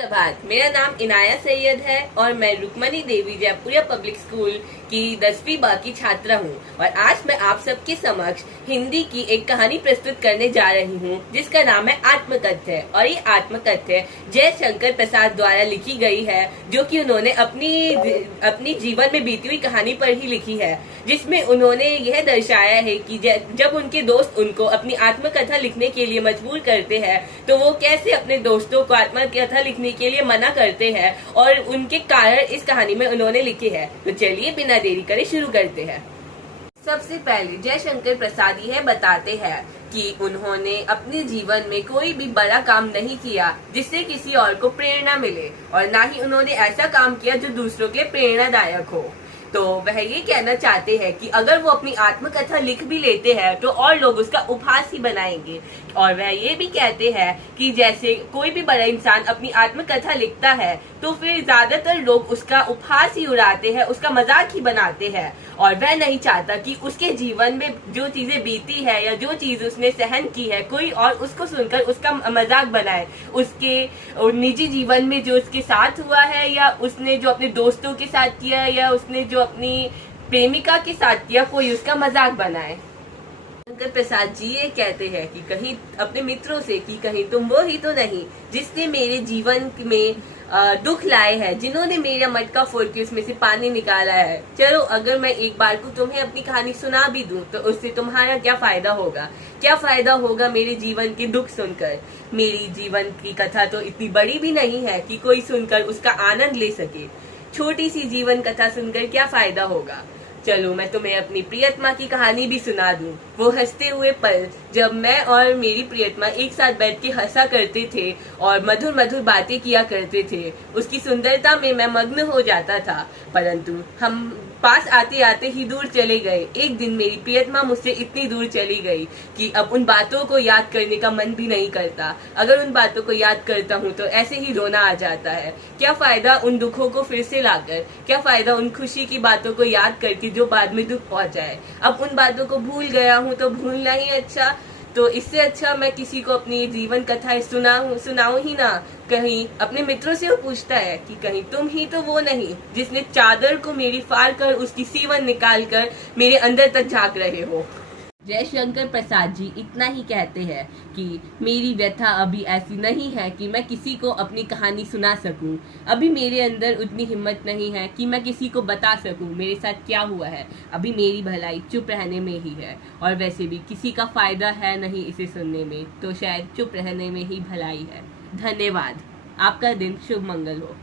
प्रभात, मेरा नाम इनाया सैयद है और मैं रुक्मणी देवी जयपुरिया पब्लिक स्कूल की 10वीं बा की छात्रा हूँ और आज मैं आप सबके समक्ष हिंदी की एक कहानी प्रस्तुत करने जा रही हूँ जिसका नाम है आत्मकथ्य। और ये आत्मकथ्य जयशंकर प्रसाद द्वारा लिखी गई है, जो कि उन्होंने अपनी जीवन में बीती हुई कहानी पर ही लिखी है, जिसमें उन्होंने यह दर्शाया है कि जब उनके दोस्त उनको अपनी आत्मकथा लिखने के लिए मजबूर करते हैं तो वो कैसे अपने दोस्तों को आत्मकथा लिखने के लिए मना करते हैं और उनके कारण इस कहानी में उन्होंने लिखे हैं। तो चलिए बिना देरी करे शुरू करते हैं। सबसे पहले जयशंकर प्रसाद यह बताते हैं कि उन्होंने अपने जीवन में कोई भी बड़ा काम नहीं किया जिससे किसी और को प्रेरणा मिले, और ना ही उन्होंने ऐसा काम किया जो दूसरों के लिए प्रेरणादायक हो। तो वह ये कहना चाहते हैं कि अगर वो अपनी आत्मकथा लिख भी लेते हैं तो और लोग उसका उपहास ही बनाएंगे। और वह ये भी कहते हैं कि जैसे कोई भी बड़ा इंसान अपनी आत्मकथा लिखता है तो फिर ज्यादातर लोग उसका उपहास ही उड़ाते हैं, उसका मजाक ही बनाते हैं, और वह नहीं चाहता कि उसके जीवन में जो चीजें बीती है या जो चीज उसने सहन की है कोई और उसको सुनकर उसका मजाक बनाए। उसके निजी जीवन में जो उसके साथ हुआ है या उसने जो अपने दोस्तों के साथ किया या उसने जो अपनी प्रेमिका के साथ किया, कोई उसका मजाक बनाए। शंकर प्रसाद जी ये कहते हैं कि कहीं अपने मित्रों से कि कहीं तुम वो ही तो नहीं जिसने मेरे जीवन में दुख लाए हैं, जिन्होंने मेरा मटका फोड़ के उसमें से पानी निकाला है। चलो अगर मैं एक बार को तुम्हें अपनी कहानी सुना भी दूं तो उससे तुम्हारा क्या फायदा होगा? क्या फायदा होगा मेरे जीवन के दुख सुनकर? मेरी जीवन की कथा तो इतनी बड़ी भी नहीं है कि कोई सुनकर उसका आनंद ले सके। छोटी सी जीवन कथा सुनकर क्या फायदा होगा? चलो मैं तुम्हें अपनी प्रियतमा की कहानी भी सुना दूं। वो हंसते हुए पल जब मैं और मेरी प्रियतमा एक साथ बैठ के हंसा करते थे और मधुर मधुर बातें किया करते थे, उसकी सुंदरता में मैं मग्न हो जाता था। परंतु हम पास आते आते ही दूर चले गए। एक दिन मेरी प्रियतमा मुझसे इतनी दूर चली गई कि अब उन बातों को याद करने का मन भी नहीं करता। अगर उन बातों को याद करता हूँ तो ऐसे ही रोना आ जाता है। क्या फायदा उन दुखों को फिर से लाकर? क्या फायदा उन खुशी की बातों को याद करके जो बाद में दुख पहुंचाए? अब उन बातों को भूल गया हूँ तो भूलना ही अच्छा। तो इससे अच्छा मैं किसी को अपनी जीवन कथा सुनाऊं ही ना। कहीं अपने मित्रों से वो पूछता है कि कहीं तुम ही तो वो नहीं जिसने चादर को मेरी फाड़ कर उसकी सीवन निकाल कर मेरे अंदर तक झांक रहे हो। जयशंकर प्रसाद जी इतना ही कहते हैं कि मेरी व्यथा अभी ऐसी नहीं है कि मैं किसी को अपनी कहानी सुना सकूं। अभी मेरे अंदर उतनी हिम्मत नहीं है कि मैं किसी को बता सकूं मेरे साथ क्या हुआ है। अभी मेरी भलाई चुप रहने में ही है, और वैसे भी किसी का फायदा है नहीं इसे सुनने में, तो शायद चुप रहने में ही भलाई है। धन्यवाद। आपका दिन शुभ मंगल हो।